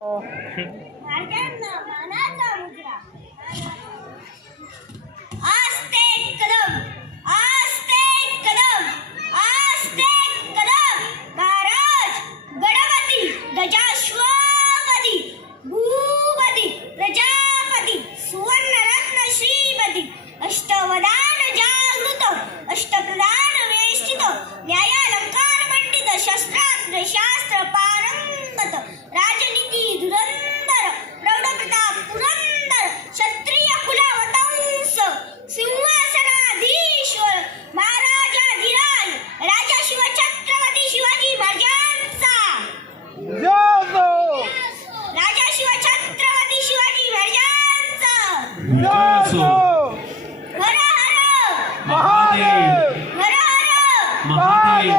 महाराजांना मानाचा मुजरा आस्ते कदम आस्ते कदम आस्ते कदम महाराज गणपती गजाश्वपती भूपती प्रजापती सुवर्णरत्न श्रीपती अष्टवदान जागृत अष्टप्रधान वेष्टित न्यायालंकार मंडित शस्त्रास्त्र शास्त्र पारंगत राजनीती धुरंधर प्रौढप्रताप पुरंदर क्षत्रिय कुलावतंस सिंहासनाधीश्वर महाराजाधिराज राजा शिवछत्रपती शिवाजी महाराजांचा राजा शिवछत्रपती शिवाजी महाराजांचा हर हर महादेव हर हर महादेव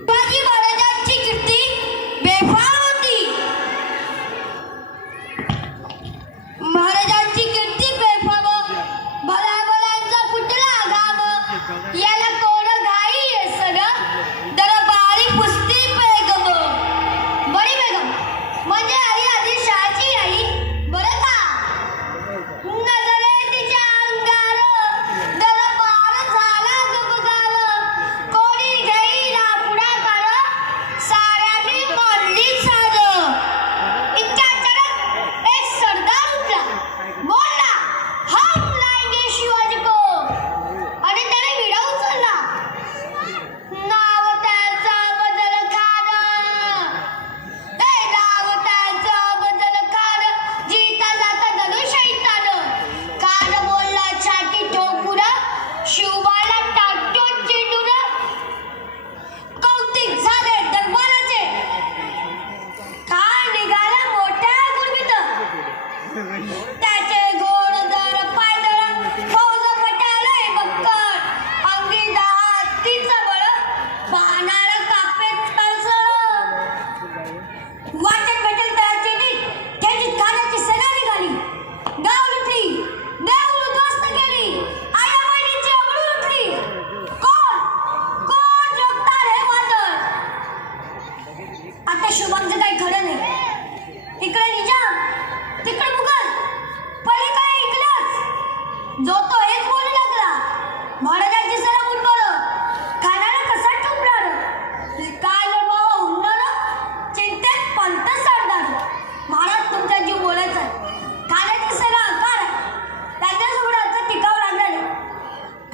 शिवाजी महाराजांची कीर्ती बेफाम होती. महाराजांची कीर्ती बेफाम भलाभल्यांचा कुठला गाम याला कोण घाई सगळं दरबारी पुस्ती बेगम बडी बेगम म्हणजे आई आदिलशहाची आई बरं का. नजरे तिच्या अंगार दरबार झाला गपगार कोणी घेईना पुढाकार साऱ्यांनी मांडली सार. इतक्या अचानक एक सरदार उठला बोलला हम लाएंगे शिवाजी को आणि त्याने विडा उचलला. नाव त्याचं बदल खान नाव त्याचं बदल खान जीता जाता जणू शैतान. कान बोलला छाती ठोकून शिवबाला टाकतो चिडून. कौतिक झाले दरबाराचे कान निघाला मोठ्या गुरबीत. त्याचे घोडदळ पायदळ फौज पटालय बक्कळ अंगी दातीचं बळ बाणाला कापेत तळसळ. वाटेत भेटेल तळाची नीट त्याची खाण्याची सेना निघाली. गाव लुटली देव उद्ध्वस्त केली आया बहिणीची अबळू लुटली. कोण कोण जोगता रे वादळ. आता शुभांचं काही खरं नाही. इकडे निजाम तिकडे मुघल पलीकडे इंग्रज जो तो हेच बोलू लागला. महाराजांची सेना मुठभर खानाला कसा ठोकणार काय लढवावा हुंडर चिंतेत पंत सरदार. महाराज तुमचा जीव बोलायचा खाण्याची सेना अकार त्यांच्यासमोर अर्थ टिकावं लागणार आहे.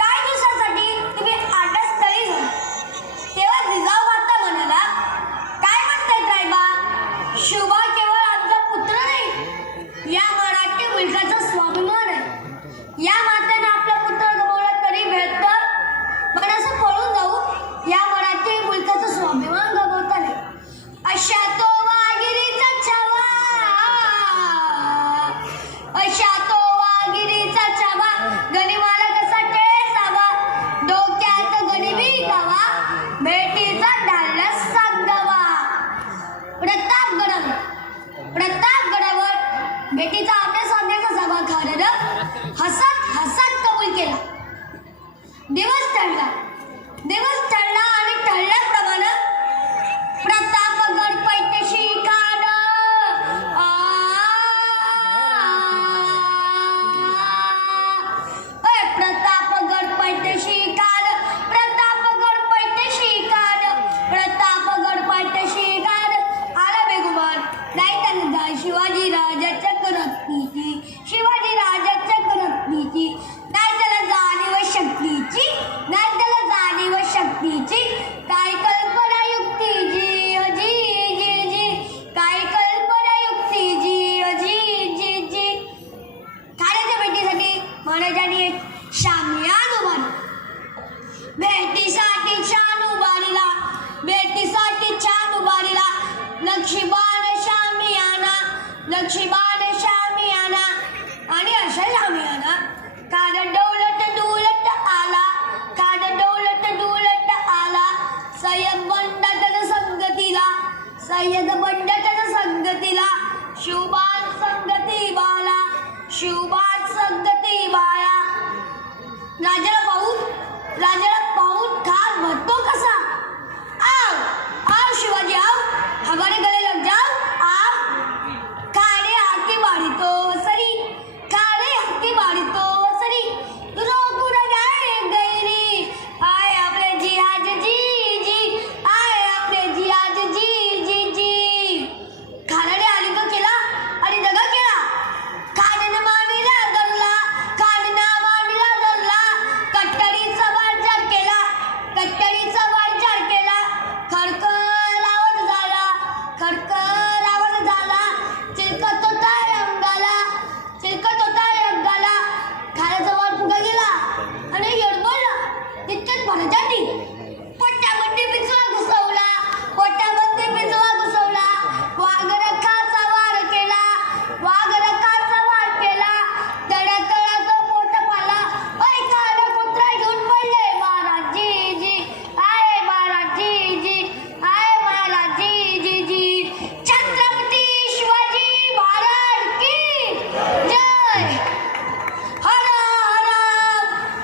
काही दिवसासाठी तुम्ही आटाच तळी झाला. तेव्हा जिजाऊ माता म्हणाला काय म्हणतायत रायबा शुभा केवळ आमचा पुत्र नाही या मराठी मुलकाचा स्वाभिमान आहे. या मातेने आपला पुत्र गमावला तरी बेहत्तर पण असं पळून जाऊ या मराठी मुलकाचा स्वाभिमान गमावता नाही. अशा तो वागिरीचा छावा अशा तो वागिरीचा छावा गनिमाला कसा टेसावा डोक्यात गनिमी गावा भेटीचा डालस सांगावा. प्रतापगडावर भेटीचा आपल्या सामन्याचा सभा खाण्यानं हसत हसत कबूल केला. दिवस टळला आणि टळल्याप्रमाणे प्रतापगड पैठशी खान प्रतापगड पैठशी खान प्रतापगड पैठशी खान प्रतापगड पैठशी खान आला बेगुमान नाही त्यांना शिवाजी राजाच्या करत्नीची शिवाजी राजाच्या करत्नीची नाही त्याला जाणीव शक्तीची नाही त्याला जाणीव शक्तीची. काय कल्पना युक्तीची अजी जी जी काय कल्पना युक्तीची अजी जी जी. खाण्याच्या भेटीसाठी महाराजांनी एक शामियान उभारला. भेटीसाठी छान उभारीला भेटीसाठी छान उभारीला नक्षीबाण शामियाना नक्षीबाण शामियाना आणि अशा शामियाना काड डौलट डुलट आला काड डौलट डुलट आला. सय्यद बंडतन संगतीला सय्यद बंडतन संगतीला शिवबान संगती बाला शिवबान संगती बाला. राजाला पाहून खान म्हणतो कसा आव आव शिवाजी आव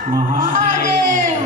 महादेव.